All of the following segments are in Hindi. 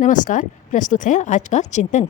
नमस्कार। प्रस्तुत है आज का चिंतन।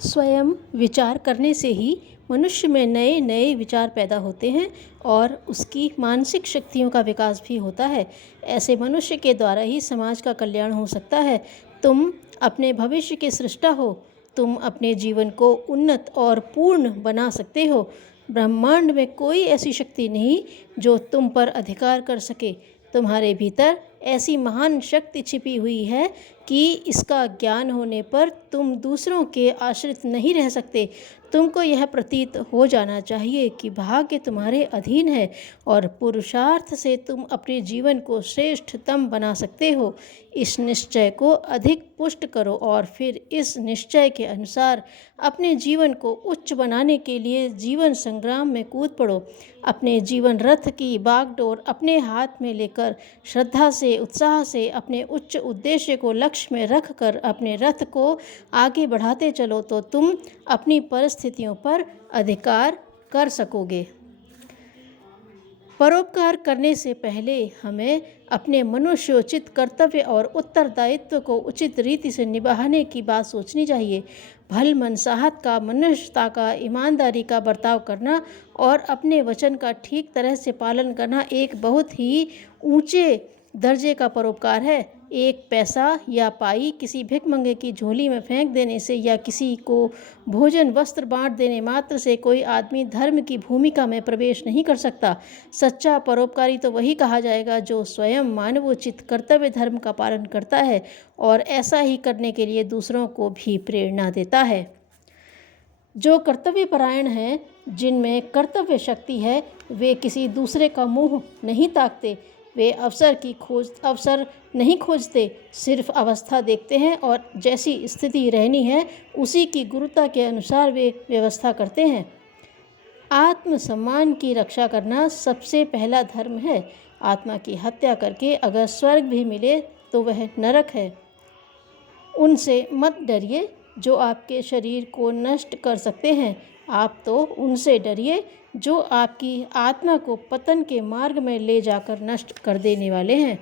स्वयं विचार करने से ही मनुष्य में नए नए विचार पैदा होते हैं और उसकी मानसिक शक्तियों का विकास भी होता है। ऐसे मनुष्य के द्वारा ही समाज का कल्याण हो सकता है। तुम अपने भविष्य के सृष्टा हो। तुम अपने जीवन को उन्नत और पूर्ण बना सकते हो। ब्रह्मांड में कोई ऐसी शक्ति नहीं जो तुम पर अधिकार कर सके। तुम्हारे भीतर ऐसी महान शक्ति छिपी हुई है कि इसका ज्ञान होने पर तुम दूसरों के आश्रित नहीं रह सकते। तुमको यह प्रतीत हो जाना चाहिए कि भाग्य तुम्हारे अधीन है और पुरुषार्थ से तुम अपने जीवन को श्रेष्ठतम बना सकते हो। इस निश्चय को अधिक पुष्ट करो और फिर इस निश्चय के अनुसार अपने जीवन को उच्च बनाने के लिए जीवन संग्राम में कूद पड़ो। अपने जीवन रथ की बागडोर अपने हाथ में लेकर श्रद्धा से, उत्साह से अपने उच्च उद्देश्य को लक्ष्य में रख कर अपने रथ को आगे बढ़ाते चलो तो तुम अपनी परिस्थितियों पर अधिकार कर सकोगे। परोपकार करने से पहले हमें अपने मनुष्योचित कर्तव्य और उत्तरदायित्व को उचित रीति से निभाने की बात सोचनी चाहिए। भल मनसाहत का, मनुष्यता का, ईमानदारी का बर्ताव करना और अपने वचन का ठीक तरह से पालन करना एक बहुत ही ऊंचे दर्जे का परोपकार है। एक पैसा या पाई किसी भिखमंगे की झोली में फेंक देने से या किसी को भोजन वस्त्र बांट देने मात्र से कोई आदमी धर्म की भूमिका में प्रवेश नहीं कर सकता। सच्चा परोपकारी तो वही कहा जाएगा जो स्वयं मानवोचित कर्तव्य धर्म का पालन करता है और ऐसा ही करने के लिए दूसरों को भी प्रेरणा देता है। जो कर्तव्यपरायण हैं, जिनमें कर्तव्य शक्ति है, वे किसी दूसरे का मुंह नहीं ताकते। वे अवसर नहीं खोजते, सिर्फ अवस्था देखते हैं और जैसी स्थिति रहनी है उसी की गुरुता के अनुसार वे व्यवस्था करते हैं। आत्मसम्मान की रक्षा करना सबसे पहला धर्म है। आत्मा की हत्या करके अगर स्वर्ग भी मिले तो वह नरक है। उनसे मत डरिए जो आपके शरीर को नष्ट कर सकते हैं। आप तो उनसे डरिए जो आपकी आत्मा को पतन के मार्ग में ले जाकर नष्ट कर देने वाले हैं।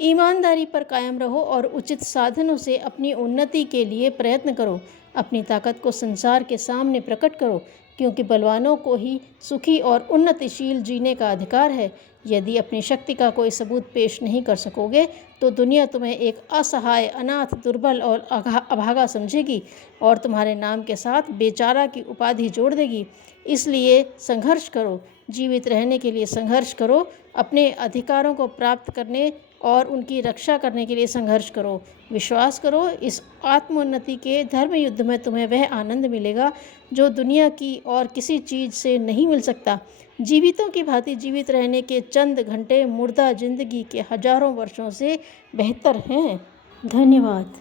ईमानदारी पर कायम रहो और उचित साधनों से अपनी उन्नति के लिए प्रयत्न करो। अपनी ताकत को संसार के सामने प्रकट करो, क्योंकि बलवानों को ही सुखी और उन्नतिशील जीने का अधिकार है। यदि अपनी शक्ति का कोई सबूत पेश नहीं कर सकोगे तो दुनिया तुम्हें एक असहाय, अनाथ, दुर्बल और अभागा समझेगी और तुम्हारे नाम के साथ बेचारा की उपाधि जोड़ देगी। इसलिए संघर्ष करो, जीवित रहने के लिए संघर्ष करो, अपने अधिकारों को प्राप्त करने और उनकी रक्षा करने के लिए संघर्ष करो। विश्वास करो, इस आत्मोन्नति के धर्म युद्ध में तुम्हें वह आनंद मिलेगा जो दुनिया की और किसी चीज़ से नहीं मिल सकता। जीवितों की भांति जीवित रहने के चंद घंटे मुर्दा जिंदगी के हजारों वर्षों से बेहतर हैं। धन्यवाद।